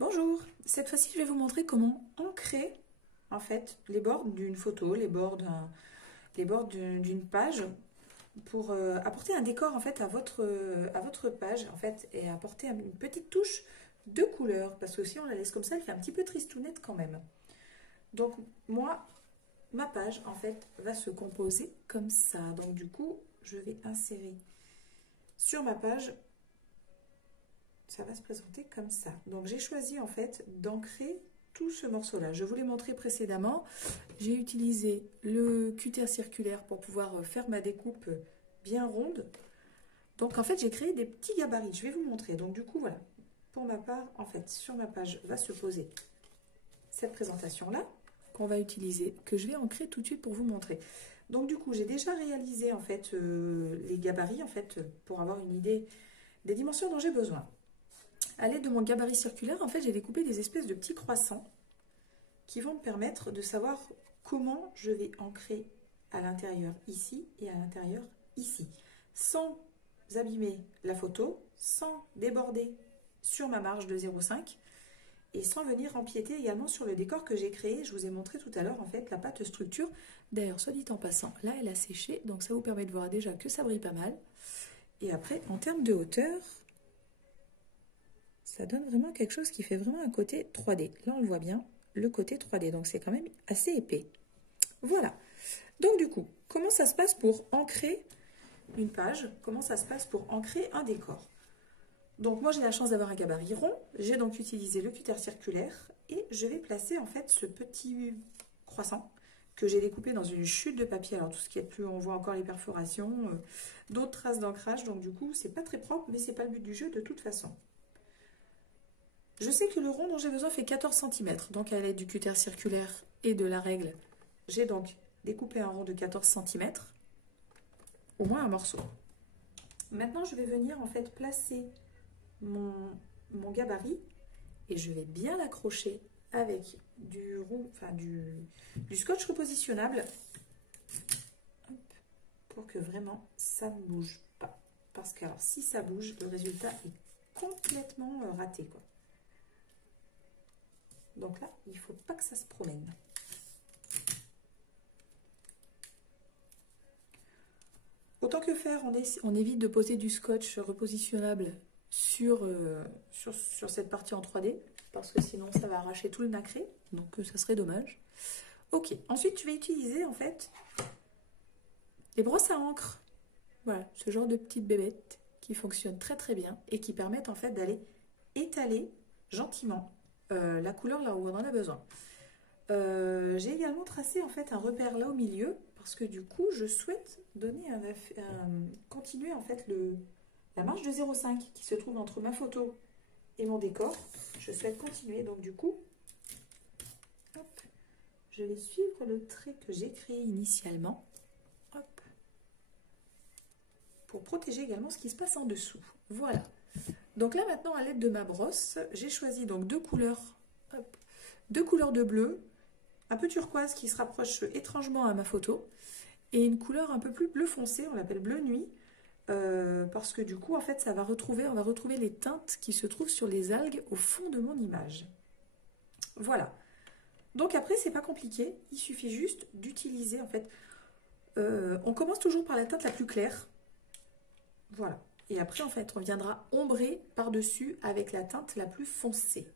Bonjour, cette fois-ci je vais vous montrer comment ancrer en fait les bords d'une photo, les bords d'une page pour apporter un décor en fait à votre page en fait et apporter une petite touche de couleur parce que si on la laisse comme ça elle fait un petit peu tristounette quand même. Donc moi, ma page en fait va se composer comme ça. Donc du coup je vais insérer sur ma page, ça va se présenter comme ça. Donc j'ai choisi en fait d'ancrer tout ce morceau-là. Je vous l'ai montré précédemment. J'ai utilisé le cutter circulaire pour pouvoir faire ma découpe bien ronde. Donc en fait j'ai créé des petits gabarits. Je vais vous montrer. Donc du coup voilà. Pour ma part, en fait, sur ma page va se poser cette présentation-là qu'on va utiliser, que je vais ancrer tout de suite pour vous montrer. Donc du coup j'ai déjà réalisé en fait les gabarits en fait pour avoir une idée des dimensions dont j'ai besoin. À l'aide de mon gabarit circulaire, en fait, j'ai découpé des espèces de petits croissants qui vont me permettre de savoir comment je vais ancrer à l'intérieur ici et à l'intérieur ici, sans abîmer la photo, sans déborder sur ma marge de 0,5 et sans venir empiéter également sur le décor que j'ai créé. Je vous ai montré tout à l'heure, en fait, la pâte structure. D'ailleurs, soit dit en passant, là, elle a séché, donc ça vous permet de voir déjà que ça brille pas mal. Et après, en termes de hauteur, ça donne vraiment quelque chose qui fait vraiment un côté 3D. Là, on le voit bien, le côté 3D. Donc, c'est quand même assez épais. Voilà. Donc, du coup, comment ça se passe pour ancrer une page? Comment ça se passe pour ancrer un décor? Donc, moi, j'ai la chance d'avoir un gabarit rond. J'ai donc utilisé le cutter circulaire et je vais placer, en fait, ce petit croissant que j'ai découpé dans une chute de papier. Alors, tout ce qui est plus, on voit encore les perforations, d'autres traces d'ancrage. Donc, du coup, c'est pas très propre, mais c'est pas le but du jeu de toute façon. Je sais que le rond dont j'ai besoin fait 14 cm, donc à l'aide du cutter circulaire et de la règle, j'ai donc découpé un rond de 14 cm, au moins un morceau. Maintenant, je vais venir en fait placer mon gabarit et je vais bien l'accrocher avec du scotch repositionnable pour que vraiment ça ne bouge pas. Parce que alors, si ça bouge, le résultat est complètement raté, quoi. Donc là, il ne faut pas que ça se promène. Autant que faire, on évite de poser du scotch repositionnable sur cette partie en 3D, parce que sinon ça va arracher tout le nacré, donc ça serait dommage. Ok, ensuite je vais utiliser en fait les brosses à encre. Voilà, ce genre de petites bébêtes qui fonctionnent très très bien et qui permettent en fait d'aller étaler gentiment la couleur là où on en a besoin. J'ai également tracé en fait un repère là au milieu parce que du coup je souhaite donner continuer en fait la marge de 0,5 qui se trouve entre ma photo et mon décor. Je souhaite continuer, donc du coup hop, je vais suivre le trait que j'ai créé initialement, hop, pour protéger également ce qui se passe en dessous. Voilà. Donc là maintenant à l'aide de ma brosse, j'ai choisi donc deux couleurs de bleu, un peu turquoise qui se rapproche étrangement à ma photo, et une couleur un peu plus bleu foncé, on l'appelle bleu nuit, parce que du coup, en fait, on va retrouver les teintes qui se trouvent sur les algues au fond de mon image. Voilà. Donc après, c'est pas compliqué, il suffit juste d'utiliser, en fait, on commence toujours par la teinte la plus claire, voilà. Et après, en fait, on viendra ombrer par-dessus avec la teinte la plus foncée.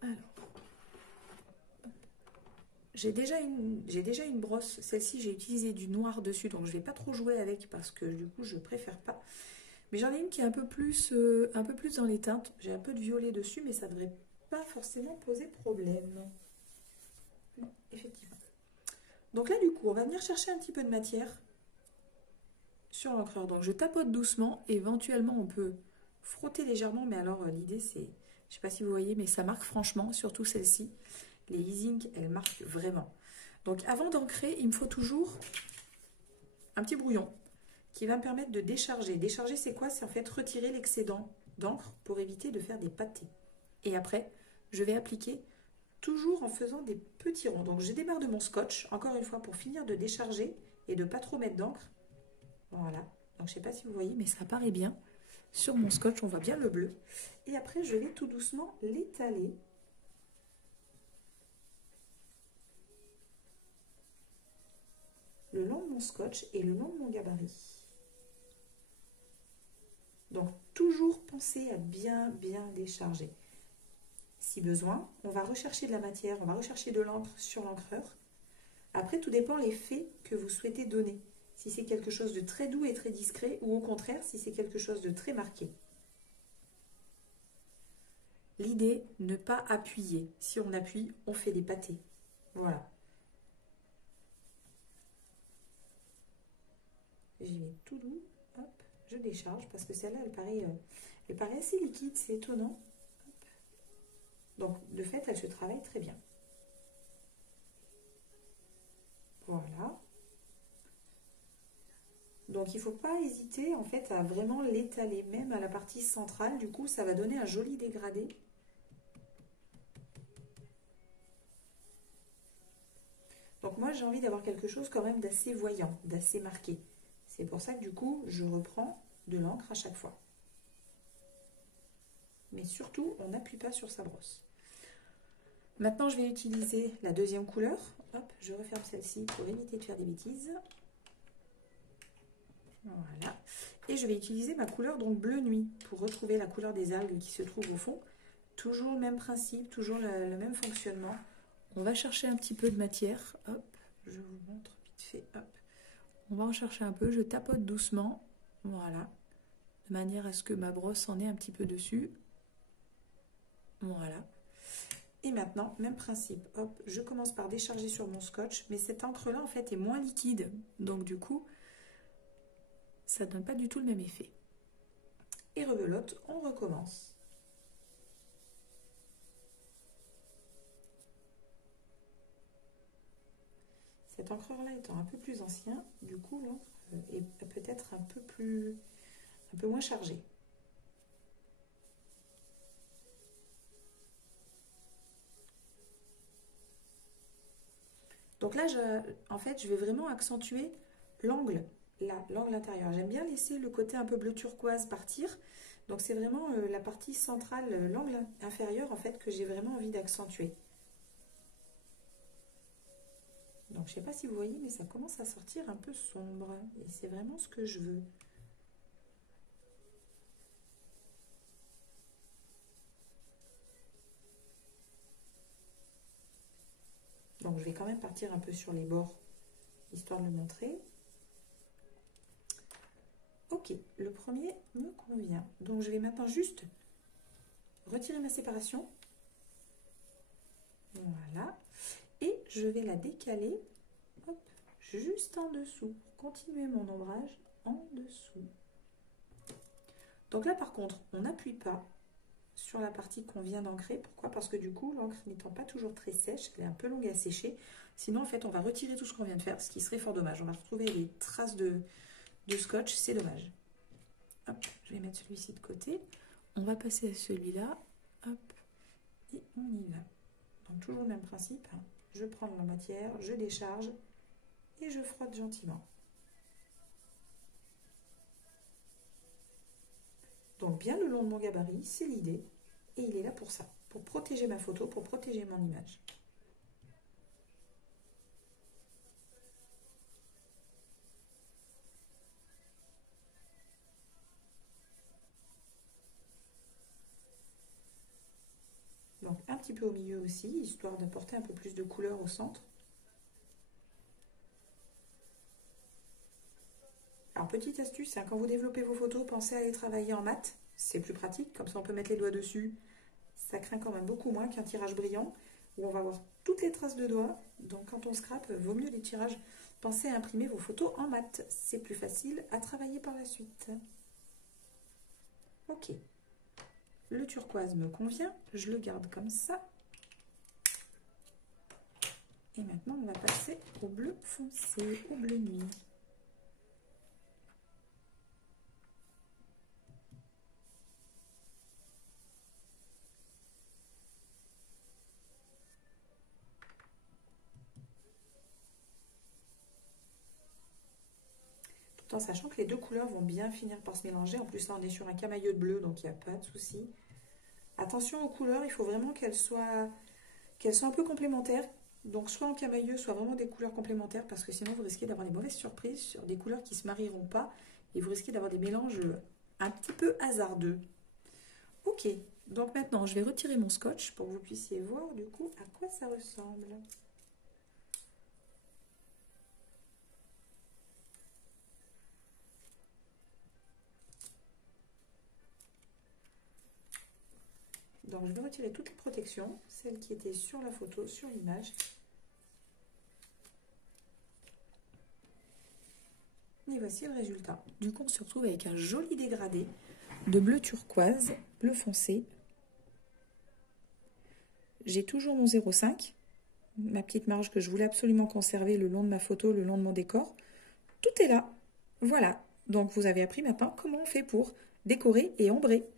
Alors. J'ai déjà une brosse, celle-ci j'ai utilisé du noir dessus, donc je ne vais pas trop jouer avec parce que du coup je préfère pas. Mais j'en ai une qui est un peu plus dans les teintes, j'ai un peu de violet dessus, mais ça ne devrait pas forcément poser problème. Non, effectivement. Donc là du coup on va venir chercher un petit peu de matière sur l'encreur. Donc je tapote doucement, éventuellement on peut frotter légèrement, mais alors l'idée c'est, je ne sais pas si vous voyez, mais ça marque franchement, surtout celle-ci. Les easing, elles marquent vraiment. Donc avant d'ancrer, il me faut toujours un petit brouillon qui va me permettre de décharger. Décharger, c'est quoi? C'est en fait retirer l'excédent d'encre pour éviter de faire des pâtés. Et après, je vais appliquer toujours en faisant des petits ronds. Donc je démarre de mon scotch, encore une fois, pour finir de décharger et de ne pas trop mettre d'encre. Voilà. Donc je ne sais pas si vous voyez, mais ça paraît bien. sur mon scotch, on voit bien le bleu. Et après, je vais tout doucement l'étaler. Le long de mon scotch et le long de mon gabarit. Donc, toujours penser à bien décharger. Si besoin, on va rechercher de la matière, on va rechercher de l'encre sur l'encreur. Après, tout dépend l'effet que vous souhaitez donner. Si c'est quelque chose de très doux et très discret, ou au contraire, si c'est quelque chose de très marqué. L'idée, ne pas appuyer. Si on appuie, on fait des pâtés. Voilà. J'y vais tout doux. Hop, je décharge parce que celle-là, elle paraît assez liquide, c'est étonnant. Hop. Donc, de fait, elle se travaille très bien. Voilà. Donc, il ne faut pas hésiter en fait à vraiment l'étaler, même à la partie centrale. Du coup, ça va donner un joli dégradé. Donc moi, j'ai envie d'avoir quelque chose quand même d'assez voyant, d'assez marqué. C'est pour ça que du coup, je reprends de l'encre à chaque fois. Mais surtout, on n'appuie pas sur sa brosse. Maintenant, je vais utiliser la deuxième couleur. Hop, je referme celle-ci pour éviter de faire des bêtises. Voilà. Et je vais utiliser ma couleur donc bleu nuit pour retrouver la couleur des algues qui se trouve au fond. Toujours le même principe, toujours le même fonctionnement. On va chercher un petit peu de matière. Hop, je vous montre vite fait. Hop. On va en chercher un peu. Je tapote doucement. Voilà. De manière à ce que ma brosse en ait un petit peu dessus. Voilà. Et maintenant, même principe. Hop, je commence par décharger sur mon scotch. Mais cette encre-là, en fait, est moins liquide. Donc, du coup, ça ne donne pas du tout le même effet. Et rebelote, on recommence. Cet encreur-là étant un peu plus ancien, du coup, l'encre est peut-être un peu moins chargée. Donc là, en fait, je vais vraiment accentuer l'angle, là, l'angle intérieur. J'aime bien laisser le côté un peu bleu turquoise partir. Donc c'est vraiment la partie centrale, l'angle inférieur, en fait, que j'ai vraiment envie d'accentuer. Donc je ne sais pas si vous voyez, mais ça commence à sortir un peu sombre. Et c'est vraiment ce que je veux. Donc je vais quand même partir un peu sur les bords, histoire de le montrer. Ok, le premier me convient. Donc je vais maintenant juste retirer ma séparation. Voilà. Et je vais la décaler, hop, juste en dessous. Continuer mon ombrage en dessous. Donc là par contre, on n'appuie pas sur la partie qu'on vient d'ancrer. Pourquoi? Parce que du coup, l'encre n'étant pas toujours très sèche, elle est un peu longue à sécher. Sinon, en fait, on va retirer tout ce qu'on vient de faire, ce qui serait fort dommage. On va retrouver les traces de scotch, c'est dommage. Hop, je vais mettre celui-ci de côté. On va passer à celui-là. Hop, et on y va. Donc toujours le même principe. Je prends la matière, je décharge et je frotte gentiment. Donc bien le long de mon gabarit, c'est l'idée. Et il est là pour ça, pour protéger ma photo, pour protéger mon image. Donc un petit peu au milieu aussi, histoire d'apporter un peu plus de couleur au centre. Alors petite astuce, quand vous développez vos photos, pensez à les travailler en mat. C'est plus pratique, comme ça on peut mettre les doigts dessus. Ça craint quand même beaucoup moins qu'un tirage brillant, où on va voir toutes les traces de doigts. Donc quand on scrape, vaut mieux les tirages. Pensez à imprimer vos photos en mat. C'est plus facile à travailler par la suite. Ok. Le turquoise me convient, je le garde comme ça. Et maintenant, on va passer au bleu foncé, au bleu nuit. tout en sachant que les deux couleurs vont bien finir par se mélanger. En plus, là, on est sur un camaïeu de bleu, donc il n'y a pas de souci. Attention aux couleurs, il faut vraiment qu'elles soient un peu complémentaires. Donc, soit en camaïeu, soit vraiment des couleurs complémentaires, parce que sinon, vous risquez d'avoir des mauvaises surprises sur des couleurs qui ne se marieront pas, et vous risquez d'avoir des mélanges un petit peu hasardeux. Ok, donc maintenant, je vais retirer mon scotch pour que vous puissiez voir, du coup, à quoi ça ressemble. Donc, je vais retirer toutes les protections, celles qui étaient sur la photo, sur l'image. Et voici le résultat. Du coup, on se retrouve avec un joli dégradé de bleu turquoise, bleu foncé. J'ai toujours mon 0,5, ma petite marge que je voulais absolument conserver le long de ma photo, le long de mon décor. Tout est là. Voilà. Donc, vous avez appris maintenant comment on fait pour décorer et ombrer.